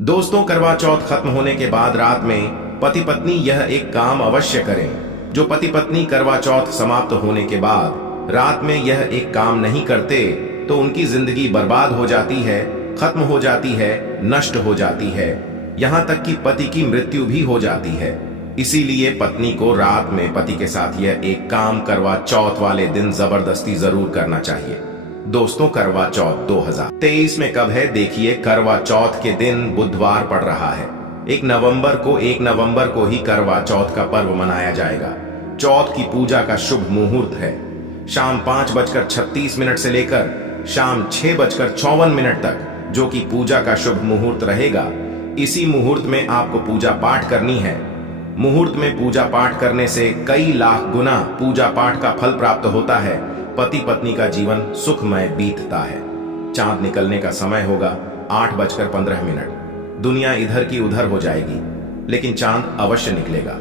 दोस्तों, करवा चौथ खत्म होने के बाद रात में पति पत्नी यह एक काम अवश्य करें। जो पति पत्नी करवा चौथ समाप्त होने के बाद रात में यह एक काम नहीं करते तो उनकी जिंदगी बर्बाद हो जाती है, खत्म हो जाती है, नष्ट हो जाती है, यहाँ तक कि पति की मृत्यु भी हो जाती है। इसीलिए पत्नी को रात में पति के साथ यह एक काम करवा चौथ वाले दिन जबरदस्ती जरूर करना चाहिए। दोस्तों, करवा चौथ 2023 में कब है? देखिए, करवा चौथ के दिन बुधवार पड़ रहा है। 1 नवंबर को ही करवा चौथ का पर्व मनाया जाएगा। चौथ की पूजा का शुभ मुहूर्त है शाम 5:36 से लेकर शाम 6:54 तक, जो कि पूजा का शुभ मुहूर्त रहेगा। इसी मुहूर्त में आपको पूजा पाठ करनी है। मुहूर्त में पूजा पाठ करने से कई लाख गुना पूजा पाठ का फल प्राप्त होता है। पति पत्नी का जीवन सुखमय बीतता है। चांद निकलने का समय होगा 8:15। दुनिया इधर की उधर हो जाएगी, लेकिन चांद अवश्य निकलेगा,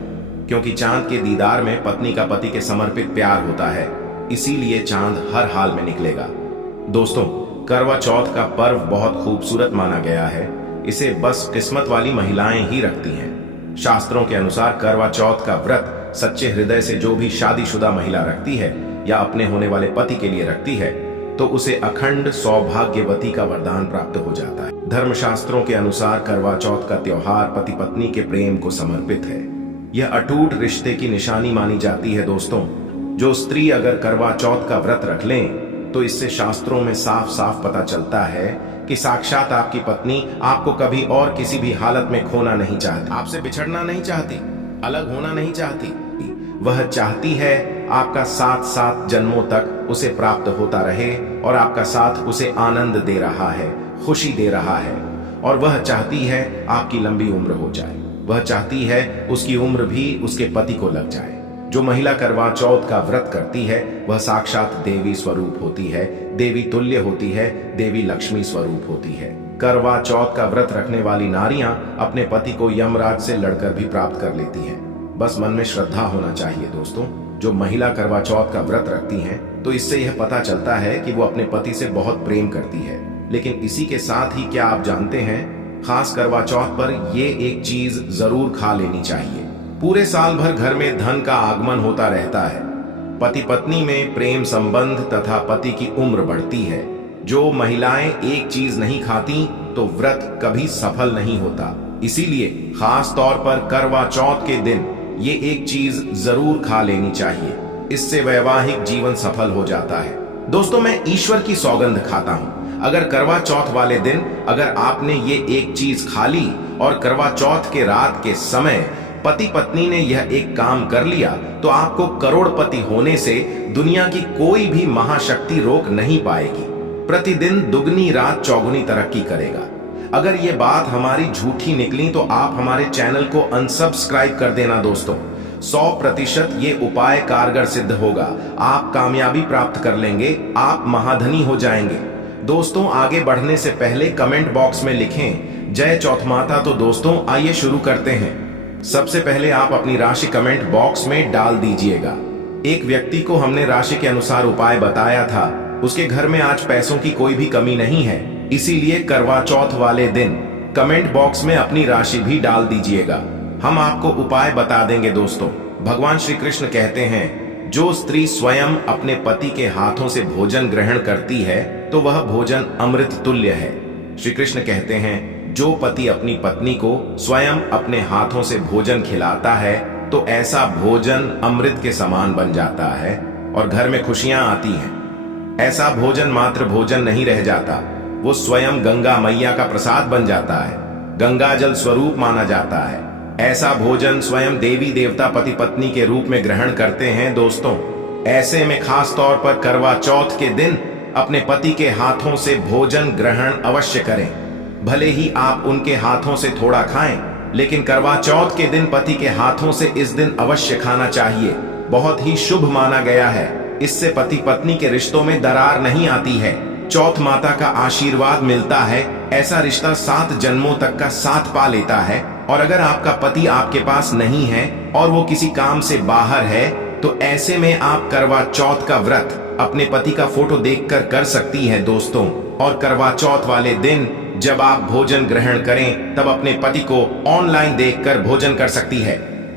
क्योंकि चांद के दीदार में पत्नी का पति के समर्पित प्यार होता है। इसीलिए चांद हर हाल में निकलेगा। दोस्तों, करवा चौथ का पर्व बहुत खूबसूरत माना गया है। इसे बस किस्मत वाली महिलाएं ही रखती हैं। शास्त्रों के अनुसार करवा चौथ का व्रत सच्चे हृदय से जो भी शादीशुदा महिला रखती है या अपने होने वाले पति के लिए रखती है, तो उसे अखंड सौभाग्यवती का वरदान प्राप्त हो जाता है। धर्मशास्त्रों के अनुसार करवा चौथ का त्योहार पति पत्नी के प्रेम को समर्पित है। यह अटूट रिश्ते की निशानी मानी जाती है। दोस्तों, जो स्त्री अगर करवा चौथ का व्रत रख लें तो इससे शास्त्रों में साफ साफ पता चलता है कि साक्षात आपकी पत्नी आपको कभी और किसी भी हालत में खोना नहीं चाहती, आपसे बिछड़ना नहीं चाहती, अलग होना नहीं चाहती। वह चाहती है आपका साथ 7 जन्मों तक उसे प्राप्त होता रहे, और आपका साथ उसे आनंद दे रहा है, खुशी दे रहा है। और वह चाहती है आपकी लंबी उम्र हो जाए। वह चाहती है उसकी उम्र भी उसके पति को लग जाए। जो महिला करवा चौथ का व्रत करती है वह साक्षात देवी स्वरूप होती है, देवी तुल्य होती है, देवी लक्ष्मी स्वरूप होती है। करवा चौथ का व्रत रखने वाली नारियां अपने पति को यमराज से लड़कर भी प्राप्त कर लेती हैं। बस मन में श्रद्धा होना चाहिए। दोस्तों, जो महिला करवा चौथ का व्रत रखती हैं तो इससे यह पता चलता है कि वो अपने पति से बहुत प्रेम करती है। लेकिन इसी के साथ ही क्या आप जानते हैं, खास करवा चौथ पर ये एक चीज जरूर खा लेनी चाहिए। पूरे साल भर घर में धन का आगमन होता रहता है। पति पत्नी में प्रेम संबंध तथा पति की उम्र बढ़ती है। जो महिलाएं एक चीज नहीं खाती तो व्रत कभी सफल नहीं होता। इसीलिए खास तौर पर करवा चौथ के दिन ये एक चीज जरूर खा लेनी चाहिए। इससे वैवाहिक जीवन सफल हो जाता है। दोस्तों, मैं ईश्वर की सौगंध खाता हूं, अगर करवा चौथ वाले दिन अगर आपने ये एक चीज खा ली और करवा चौथ के रात के समय पति पत्नी ने यह एक काम कर लिया, तो आपको करोड़पति होने से दुनिया की कोई भी महाशक्ति रोक नहीं पाएगी। प्रतिदिन दुगनी रात चौगुनी तरक्की करेगा। अगर ये बात हमारी झूठी निकली तो आप हमारे चैनल को अनसब्सक्राइब कर देना। दोस्तों, 100% ये उपाय कारगर सिद्ध होगा। आप कामयाबी प्राप्त कर लेंगे, आप महाधनी हो जाएंगे। दोस्तों, आगे बढ़ने से पहले कमेंट बॉक्स में लिखें जय चौथ माता। तो दोस्तों, आइए शुरू करते हैं। सबसे पहले आप अपनी राशि कमेंट बॉक्स में डाल दीजिएगा। एक व्यक्ति को हमने राशि के अनुसार उपाय बताया था। उसके घर में आज पैसों की कोई भी कमी नहीं है। इसीलिए करवा चौथ वाले दिन कमेंट बॉक्स में अपनी राशि भी डाल दीजिएगा। हम आपको उपाय बता देंगे। दोस्तों, भगवान श्री कृष्ण कहते हैं, जो स्त्री स्वयं अपने पति के हाथों से भोजन ग्रहण करती है तो वह भोजन अमृत तुल्य है। श्री कृष्ण कहते हैं, जो पति अपनी पत्नी को स्वयं अपने हाथों से भोजन खिलाता है तो ऐसा भोजन अमृत के समान बन जाता है और घर में खुशियां आती हैं। ऐसा भोजन मात्र भोजन नहीं रह जाता, वो स्वयं गंगा मैया का प्रसाद बन जाता है, गंगा जल स्वरूप माना जाता है। ऐसा भोजन स्वयं देवी देवता पति पत्नी के रूप में ग्रहण करते हैं। दोस्तों, ऐसे में खास तौर पर करवा चौथ के दिन अपने पति के हाथों से भोजन ग्रहण अवश्य करें। भले ही आप उनके हाथों से थोड़ा खाएं, लेकिन करवा चौथ के दिन पति के हाथों से इस दिन अवश्य खाना चाहिए। बहुत ही शुभ माना गया है। इससे पति पत्नी के रिश्तों में दरार नहीं आती है। चौथ माता का आशीर्वाद मिलता है। ऐसा रिश्ता 7 जन्मों तक का साथ पा लेता है। और अगर आपका पति आपके पास नहीं है और वो किसी काम से बाहर है, तो ऐसे में आप करवा चौथ का व्रत अपने पति का फोटो देखकर कर सकती है। दोस्तों, और करवा चौथ वाले दिन जब आप भोजन ग्रहण करें तब अपने पति को ऑनलाइन देखकर भोजन कर सकती है।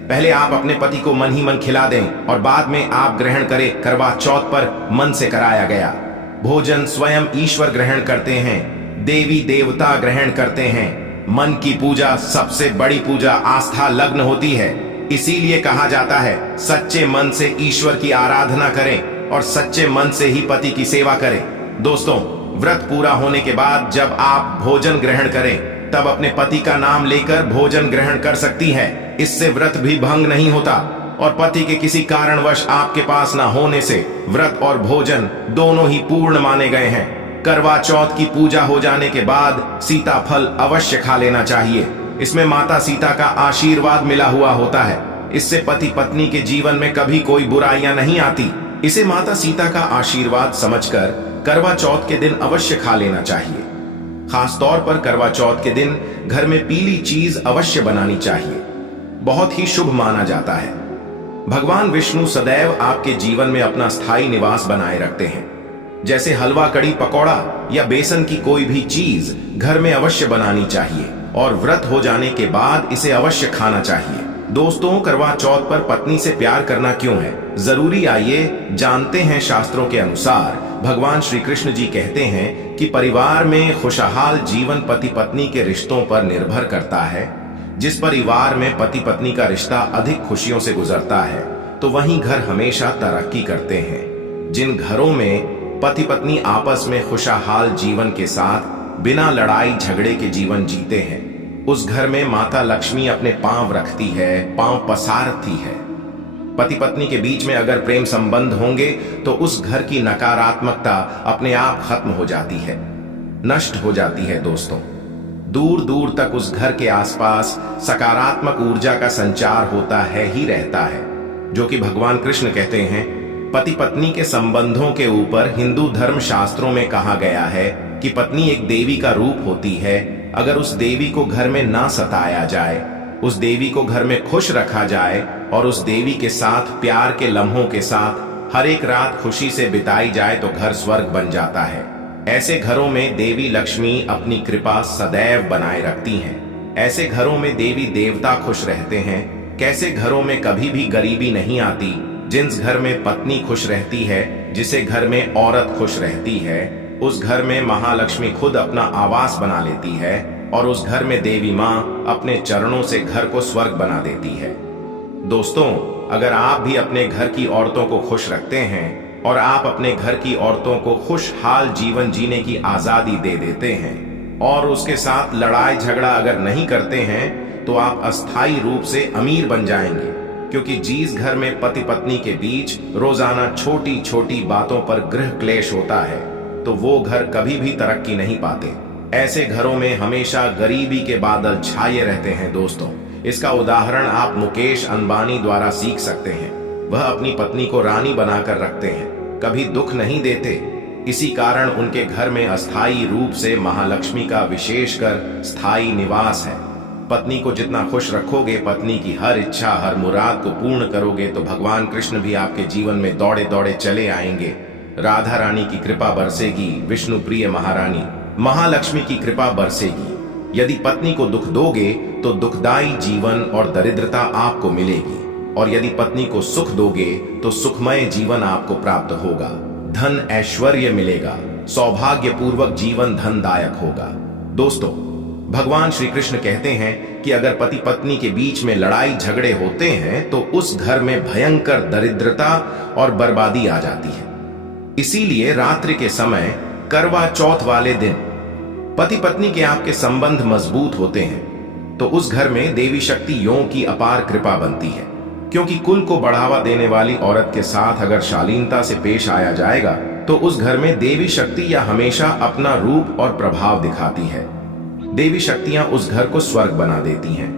पहले आप अपने पति को मन ही मन खिला दें और बाद में आप ग्रहण करें। करवा चौथ पर मन से कराया गया भोजन स्वयं ईश्वर ग्रहण करते हैं, देवी देवता ग्रहण करते हैं। मन की पूजा सबसे बड़ी पूजा आस्था लग्न होती है। इसीलिए कहा जाता है सच्चे मन से ईश्वर की आराधना करें और सच्चे मन से ही पति की सेवा करें। दोस्तों, व्रत पूरा होने के बाद जब आप भोजन ग्रहण करें तब अपने पति का नाम लेकर भोजन ग्रहण कर सकती है। इससे व्रत भी भंग नहीं होता और पति के किसी कारणवश आपके पास ना होने से व्रत और भोजन दोनों ही पूर्ण माने गए हैं। करवा चौथ की पूजा हो जाने के बाद सीताफल अवश्य खा लेना चाहिए। इसमें माता सीता का आशीर्वाद मिला हुआ होता है। इससे पति पत्नी के जीवन में कभी कोई बुराइयां नहीं आती। इसे माता सीता का आशीर्वाद समझकर करवा चौथ के दिन अवश्य खा लेना चाहिए। खास तौर पर करवा चौथ के दिन घर में पीली चीज अवश्य बनानी चाहिए, बहुत ही शुभ माना जाता है। भगवान विष्णु सदैव आपके जीवन में अपना स्थायी निवास बनाए रखते हैं। जैसे हलवा, कड़ी, पकौड़ा या बेसन की कोई भी चीज घर में अवश्य बनानी चाहिए और व्रत हो जाने के बाद इसे अवश्य खाना चाहिए। दोस्तों, करवा चौथ पर पत्नी से प्यार करना क्यों है जरूरी, आइए जानते हैं। शास्त्रों के अनुसार भगवान श्री कृष्ण जी कहते हैं कि परिवार में खुशहाल जीवन पति पत्नी के रिश्तों पर निर्भर करता है। जिस परिवार में पति पत्नी का रिश्ता अधिक खुशियों से गुजरता है तो वहीं घर हमेशा तरक्की करते हैं। जिन घरों में पति पत्नी आपस में खुशहाल जीवन के साथ बिना लड़ाई झगड़े के जीवन जीते हैं, उस घर में माता लक्ष्मी अपने पांव रखती है, पांव पसारती है। पति पत्नी के बीच में अगर प्रेम संबंध होंगे तो उस घर की नकारात्मकता अपने आप खत्म हो जाती है, नष्ट हो जाती है। दोस्तों, दूर दूर तक उस घर के आसपास सकारात्मक ऊर्जा का संचार होता है ही रहता है, जो कि भगवान कृष्ण कहते हैं पति पत्नी के संबंधों के ऊपर हिंदू धर्म शास्त्रों में कहा गया है कि पत्नी एक देवी का रूप होती है। अगर उस देवी को घर में ना सताया जाए, उस देवी को घर में खुश रखा जाए और उस देवी के साथ प्यार के लम्हों के साथ हर एक रात खुशी से बिताई जाए तो घर स्वर्ग बन जाता है। ऐसे घरों में देवी लक्ष्मी अपनी कृपा सदैव बनाए रखती हैं। ऐसे घरों में देवी देवता खुश रहते हैं। कैसे घरों में कभी भी गरीबी नहीं आती। जिस घर में पत्नी खुश रहती है, जिसे घर में औरत खुश रहती है, उस घर में महालक्ष्मी खुद अपना आवास बना लेती है और उस घर में देवी माँ अपने चरणों से घर को स्वर्ग बना देती है। दोस्तों, अगर आप भी अपने घर की औरतों को खुश रखते हैं और आप अपने घर की औरतों को खुशहाल जीवन जीने की आजादी दे देते हैं और उसके साथ लड़ाई झगड़ा अगर नहीं करते हैं तो आप अस्थायी रूप से अमीर बन जाएंगे। क्योंकि जिस घर में पति पत्नी के बीच रोजाना छोटी छोटी बातों पर गृह क्लेश होता है तो वो घर कभी भी तरक्की नहीं पाते। ऐसे घरों में हमेशा गरीबी के बादल छाए रहते हैं। दोस्तों, इसका उदाहरण आप मुकेश अंबानी द्वारा सीख सकते हैं। वह अपनी पत्नी को रानी बनाकर रखते हैं, कभी दुख नहीं देते। इसी कारण उनके घर में अस्थायी रूप से महालक्ष्मी का विशेषकर स्थायी निवास है। पत्नी को जितना खुश रखोगे, पत्नी की हर इच्छा हर मुराद को पूर्ण करोगे तो भगवान कृष्ण भी आपके जीवन में दौड़े दौड़े चले आएंगे। राधा रानी की कृपा बरसेगी, विष्णु प्रिय महारानी महालक्ष्मी की कृपा बरसेगी। यदि पत्नी को दुख दोगे तो दुखदायी जीवन और दरिद्रता आपको मिलेगी और यदि पत्नी को सुख दोगे तो सुखमय जीवन आपको प्राप्त होगा। धन ऐश्वर्य मिलेगा, सौभाग्यपूर्वक जीवन धनदायक होगा। दोस्तों, भगवान श्री कृष्ण कहते हैं कि अगर पति पत्नी के बीच में लड़ाई झगड़े होते हैं तो उस घर में भयंकर दरिद्रता और बर्बादी आ जाती है। इसीलिए रात्रि के समय करवा चौथ वाले दिन पति पत्नी के आपके संबंध मजबूत होते हैं तो उस घर में देवी शक्तियों की अपार कृपा बनती है। क्योंकि कुल को बढ़ावा देने वाली औरत के साथ अगर शालीनता से पेश आया जाएगा तो उस घर में देवी शक्ति या हमेशा अपना रूप और प्रभाव दिखाती है। देवी शक्तियां उस घर को स्वर्ग बना देती हैं।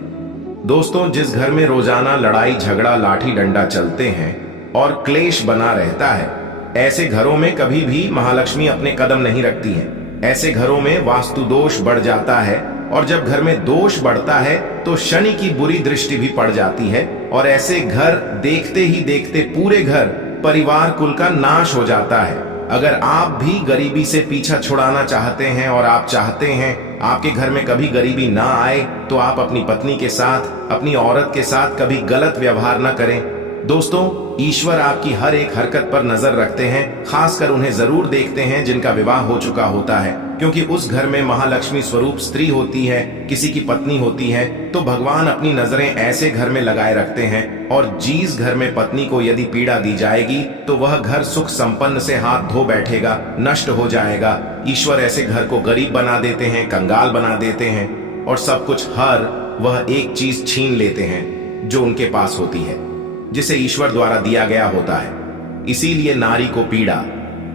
दोस्तों, जिस घर में रोजाना लड़ाई झगड़ा लाठी डंडा चलते हैं और क्लेश बना रहता है, ऐसे घरों में कभी भी महालक्ष्मी अपने कदम नहीं रखती हैं। ऐसे घरों में वास्तु दोष बढ़ जाता है और जब घर में दोष बढ़ता है तो शनि की बुरी दृष्टि भी पड़ जाती है और ऐसे घर देखते ही देखते पूरे घर परिवार कुल का नाश हो जाता है। अगर आप भी गरीबी से पीछा छुड़ाना चाहते हैं और आप चाहते हैं आपके घर में कभी गरीबी ना आए, तो आप अपनी पत्नी के साथ, अपनी औरत के साथ कभी गलत व्यवहार ना करें। दोस्तों, ईश्वर आपकी हर एक हरकत पर नजर रखते हैं, खासकर उन्हें जरूर देखते हैं जिनका विवाह हो चुका होता है, क्योंकि उस घर में महालक्ष्मी स्वरूप स्त्री होती है, किसी की पत्नी होती है। तो भगवान अपनी नजरें ऐसे घर में लगाए रखते हैं, और जिस घर में पत्नी को यदि पीड़ा दी जाएगी तो वह घर सुख संपन्न से हाथ धो बैठेगा, नष्ट हो जाएगा। ईश्वर ऐसे घर को गरीब बना देते हैं, कंगाल बना देते हैं, और सब कुछ हर वह एक चीज छीन लेते हैं जो उनके पास होती है, जिसे ईश्वर द्वारा दिया गया होता है। इसीलिए नारी को पीड़ा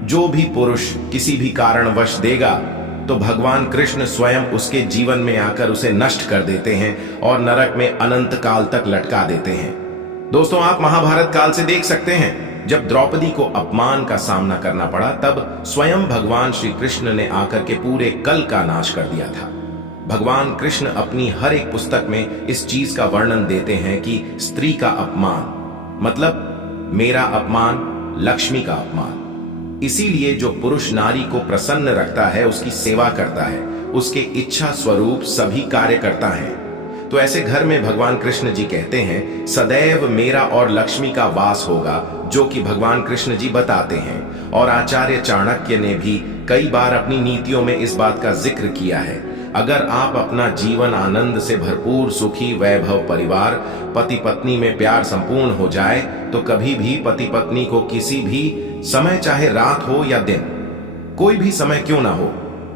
जो भी पुरुष किसी भी कारणवश देगा, तो भगवान कृष्ण स्वयं उसके जीवन में आकर उसे नष्ट कर देते हैं और नरक में अनंत काल तक लटका देते हैं। दोस्तों, आप महाभारत काल से देख सकते हैं, जब द्रौपदी को अपमान का सामना करना पड़ा, तब स्वयं भगवान श्री कृष्ण ने आकर के पूरे कल का नाश कर दिया था। भगवान कृष्ण अपनी हर एक पुस्तक में इस चीज का वर्णन देते हैं कि स्त्री का अपमान मतलब मेरा अपमान, लक्ष्मी का अपमान। इसीलिए जो पुरुष नारी को प्रसन्न रखता है, उसकी सेवा करता है, उसके इच्छा स्वरूप सभी कार्य करता है। तो ऐसे घर में भगवान कृष्ण जी कहते हैं, सदैव मेरा और लक्ष्मी का वास होगा, जो कि भगवान कृष्ण जी बताते हैं। और आचार्य चाणक्य ने भी कई बार अपनी नीतियों में इस बात का जिक्र किया है। अगर आप अपना जीवन आनंद से भरपूर, सुखी, वैभव परिवार, पति पत्नी में प्यार संपूर्ण हो जाए, तो कभी भी पति पत्नी को किसी भी समय, चाहे रात हो या दिन, कोई भी समय क्यों ना हो,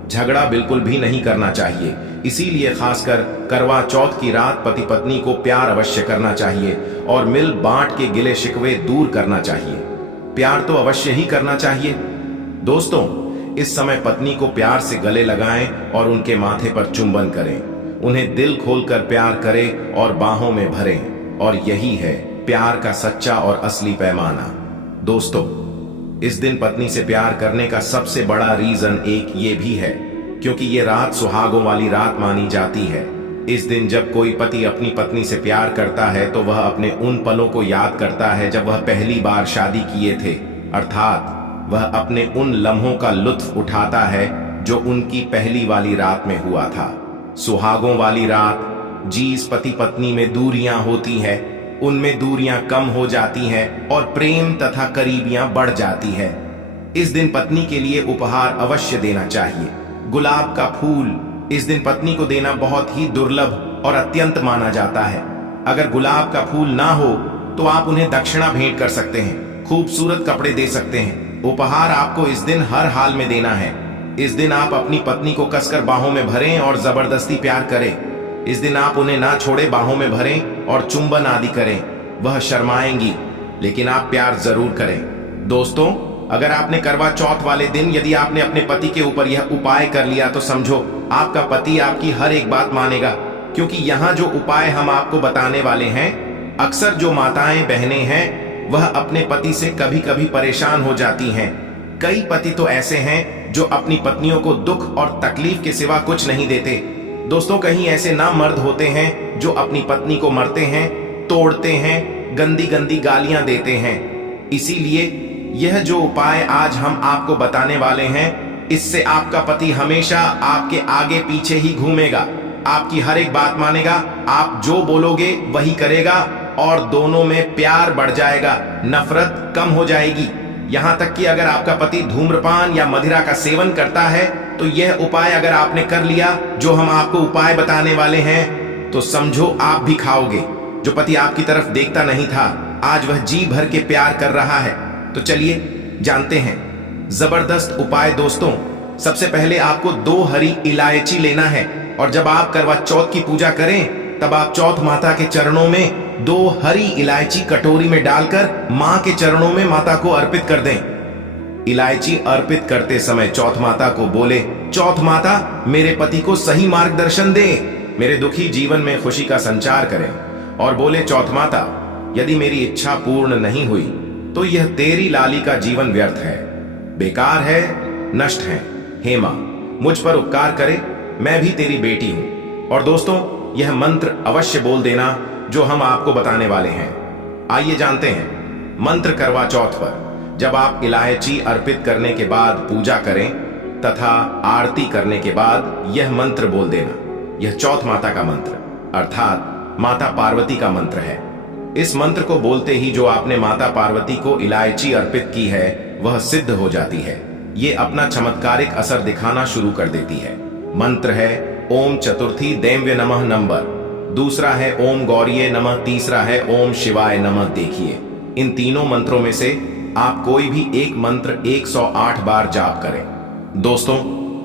झगड़ा बिल्कुल भी नहीं करना चाहिए। इसीलिए खासकर करवा चौथ की रात पति पत्नी को प्यार अवश्य करना चाहिए और मिल बांट के गिले शिकवे दूर करना चाहिए। प्यार तो अवश्य ही करना चाहिए। दोस्तों, इस समय पत्नी को प्यार से गले लगाएं और उनके माथे पर चुंबन करें, उन्हें दिल खोलकर प्यार करें और बाहों में भरें, और यही है प्यार का सच्चा और असली पैमाना। दोस्तों, इस दिन पत्नी से प्यार करने का सबसे बड़ा रीजन एक ये भी है, क्योंकि ये रात सुहागों वाली रात मानी जाती है। इस दिन जब कोई पति अपनी पत्नी से प्यार करता है, तो वह अपने उन पलों को याद करता है जब वह पहली बार शादी किए थे, अर्थात वह अपने उन लम्हों का लुत्फ उठाता है जो उनकी पहली वाली रात में हुआ था। सुहागों वाली रात, जिस पति पत्नी में दूरियां होती है, उनमें दूरियां कम हो जाती हैं और प्रेम तथा करीबियां बढ़ जाती है। इस दिन पत्नी के लिए उपहार अवश्य देना चाहिए। गुलाब का फूल इस दिन पत्नी को देना बहुत ही दुर्लभ और अत्यंत माना जाता है। अगर गुलाब का फूल ना हो तो आप उन्हें दक्षिणा भेंट कर सकते हैं, खूबसूरत कपड़े दे सकते हैं। उपहार आपको इस दिन हर हाल में देना है। इस दिन आप अपनी पत्नी को कसकर बाहों में भरें और जबरदस्ती प्यार करें। इस दिन आप उन्हें ना छोड़े, बाहों में भरें और चुंबन आदि करें। वह शर्माएंगी, लेकिन आप प्यार जरूर करें। दोस्तों, अगर आपने करवा चौथ वाले दिन यदि आपने अपने पति के ऊपर यह उपाय कर लिया, तो समझो आपका पति आपकी हर एक बात मानेगा, क्योंकि यहाँ जो उपाय हम आपको बताने वाले हैं, अक्सर जो माताएं बहनें हैं वह अपने पति से कभी कभी परेशान हो जाती हैं। कई पति तो ऐसे हैं जो अपनी पत्नियों को दुख और तकलीफ के सिवा कुछ नहीं देते। दोस्तों, कहीं ऐसे ना मर्द होते हैं जो अपनी पत्नी को मरते हैं, तोड़ते हैं, गंदी गंदी गालियां देते हैं। इसीलिए यह जो उपाय आज हम आपको बताने वाले हैं, इससे आपका पति हमेशा आपके आगे पीछे ही घूमेगा, आपकी हर एक बात मानेगा, आप जो बोलोगे वही करेगा, और दोनों में प्यार बढ़ जाएगा, नफरत कम हो जाएगी। यहां तक कि अगर आपका पति धूम्रपान या मदिरा का सेवन करता है, तो यह उपाय अगर आपने कर लिया, जो हम आपको उपाय बताने वाले हैं, तो समझो आप भी खाओगे। जो पति आपकी तरफ देखता नहीं था, आज वह जी भर के प्यार कर रहा है। तो चलिए जानते हैं जबरदस्त उपाय। दोस्तों, सबसे पहले आपको 2 हरी इलायची लेना है, और जब आप करवा चौथ की पूजा करें, तब आप चौथ माता के चरणों में 2 हरी इलायची कटोरी में डालकर मां के चरणों में माता को अर्पित कर दें। इलायची अर्पित करते समय चौथ माता को बोले, चौथ माता मेरे पति को सही मार्गदर्शन दे, मेरे दुखी जीवन में खुशी का संचार करें। और बोले, चौथ माता यदि मेरी इच्छा पूर्ण नहीं हुई, तो यह तेरी लाली का जीवन व्यर्थ है, बेकार है, नष्ट है। हे मां, मुझ पर उपकार करे, मैं भी तेरी बेटी हूं। और दोस्तों, यह मंत्र अवश्य बोल देना जो हम आपको बताने वाले हैं। आइए जानते हैं मंत्र करवा चौथ पर। जब आप इलायची अर्पित करने के बाद पूजा करें तथा आरती करने के बाद यह मंत्र बोल देना। यह चौथ माता का मंत्र अर्थात माता पार्वती का मंत्र है। इस मंत्र को बोलते ही जो आपने माता पार्वती को इलायची अर्पित की है वह सिद्ध हो जाती है। ये अपना चमत्कारिक असर दिखाना शुरू कर देती है। मंत्र है ओम चतुर्थी देव्य नमः नंबर, दूसरा है ओम गौरीये नमः, तीसरा है ओम शिवाय नमः। देखिए, इन तीनों मंत्रों में से आप कोई भी एक मंत्र 108 बार जाप करें। दोस्तों,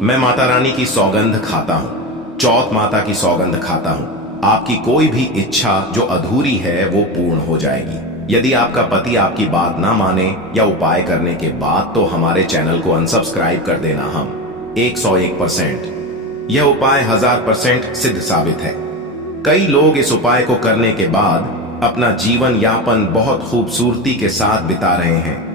मैं माता रानी की सौगंध खाता हूं, चौथ माता की सौगंध खाता हूं। आपकी कोई भी इच्छा जो अधूरी है वो पूर्ण हो जाएगी। यदि आपका पति आपकी बात ना माने या उपाय करने के बाद, तो हमारे चैनल को अनसब्सक्राइब कर देना। हम 101% यह उपाय 1000% सिद्ध साबित है। कई लोग इस उपाय को करने के बाद अपना जीवन यापन बहुत खूबसूरती के साथ बिता रहे हैं।